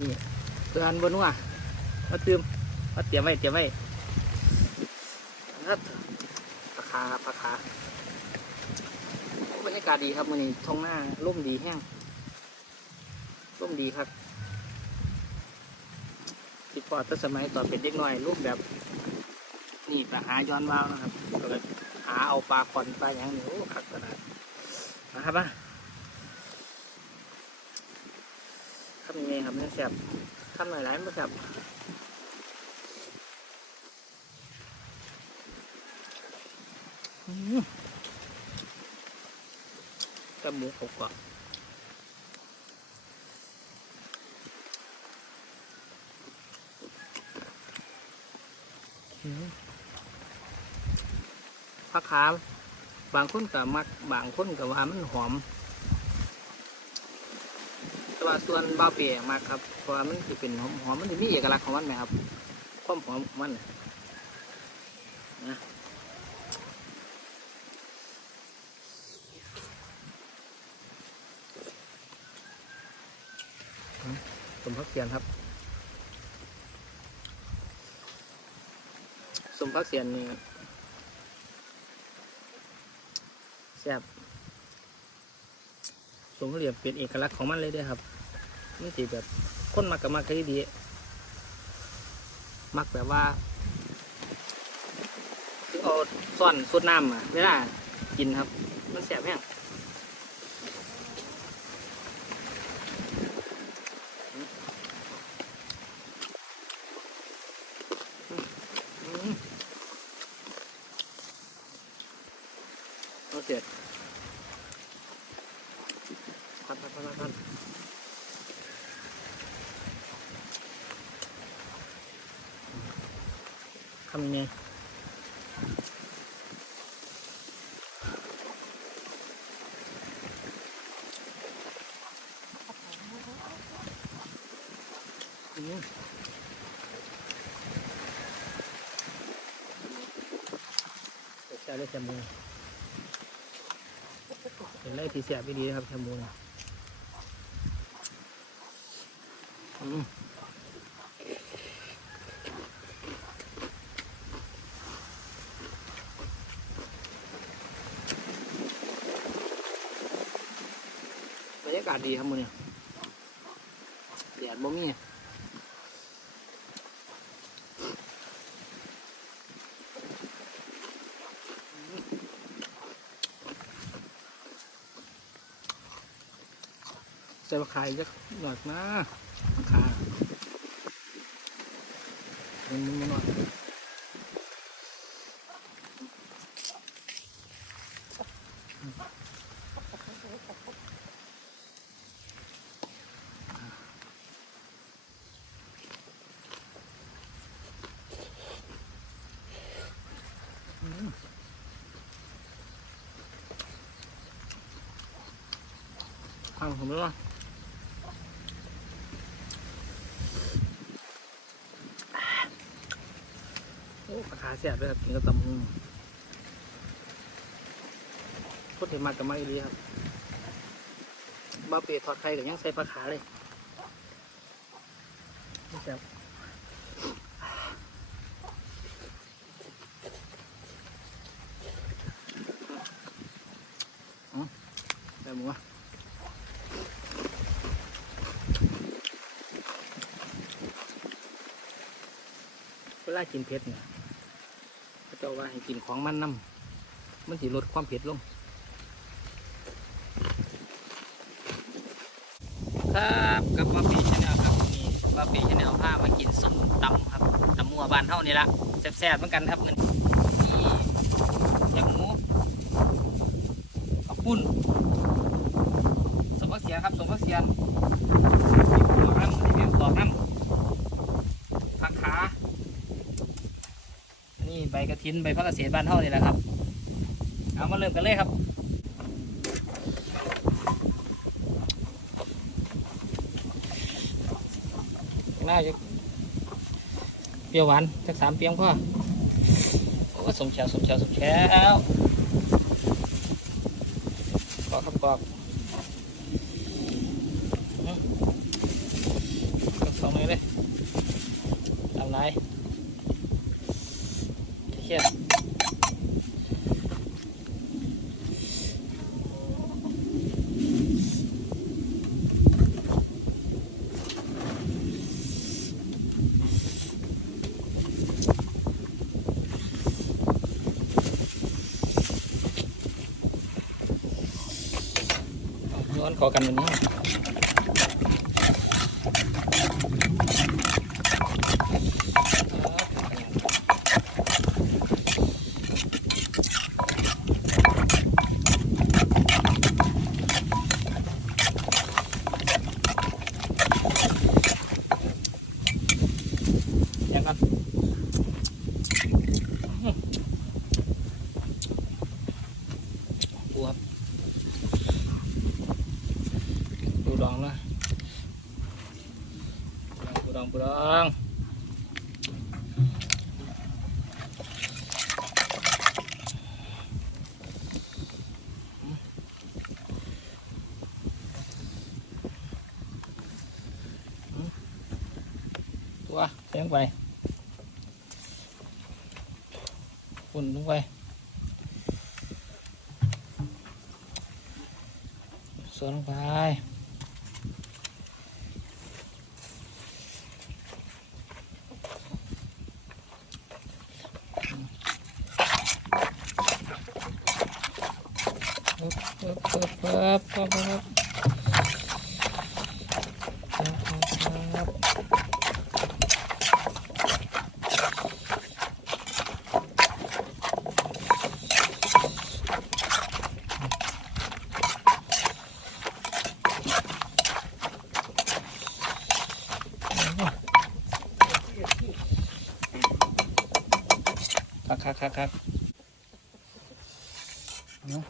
นี่เพื่อนบนนัวมาเติมมาเตรียมไว้เตรียมไว้ครับปลาคาครับปลาคาบรรยากาศดีครับมือนี้ท้องหน้าร่มดีแห้งร่มดีครับคิดพอตั้งสมัยต่อเป็นเด็กน้อยรูปแบบนี่ไปหาย้อนวาวนะครับก็เลยหาเอาปลาขอนปลาอย่างนี้โอ้ขักขนาดนะครับมาทำยังไงครับเนี่ยแสบทำหน่อยหลายมันบ่แสบอืมแต่หมูกรอบกว่าอืมผักขาวบางคนก็มัก บางคนก็ว่ามันหอม แต่ว่าส่วนบ้าเปียมากครับเพราะว่ามันจะเป็นหอมหอมมันจะมีเอกลักษณ์ของมันไหมครับความหอมของมันนะสมพักเสียนครับ สมพักเสียนนี่แซ่บ สมเหลี่ยมเป็นเอกลักษณ์ของมันเลยด้วยครับมันสิแบบคนมักกับมักก็ดีมักแบบว่าคือเอาซ่อนสดน้ำอะเวลากินครับ มันแซ่บแห้งอืมโอเค พัดพัดพัดพัดทำยังไงอืมใช่เลยแคมูเป็นไรที่เสียไม่ดีนะครับแคมูเนี่ยอืม บรรยากาศดีครับมูเนี่ยแดดบ่มีใส่มะขายจะหน่อยนะมะขา มันมันหน่อยฟังผมด้วยว่าโอ้ปลาขาเสียบเลยครับกินกับตำมุงพูดถึงมากับม่ดีรีครับบาเปียทอดไข่กับยังใส่ปลาขาเลยไม่แซ่บอืมแซ่บหมูวะเวลากินเผ็ดเนี่ย เขาเจะว่าให้กินของมันน้ำมันสิลดความเผ็ดลง ครับกับว่าปีชาแนลครับนี่ว่าปีชาแนลพามากินส้มตำครับตำมัวบานเท่านี่ละแซ่บๆเหมือนกันครับมันนี่แคบหมูข้าวปุ้นสมพักเสียครับสมพักเสียนมีปอกน้ำมีปอกน้ำผักขา นี่ใบกระ ถินใบพักเกษตรบ้านเท่านี่แหละครับ เอามาเริ่มกันเลยครับน่าจะเปรี้ยวหวานสักสามเปียงพ่อโอ้สมแชวสมแชวสมแชวกรอกครับกรอก ย้อนขอกันวันนี้ ยังครับดูครับ ดูดองนะดูดองดูดองตัวเลี้ย งไปฝุ่นลงไปสวนลงไปปึ๊บปึ๊บปึ๊บปึ๊บปึ๊บปึ๊บปึ๊บ คักคักคักคักเนา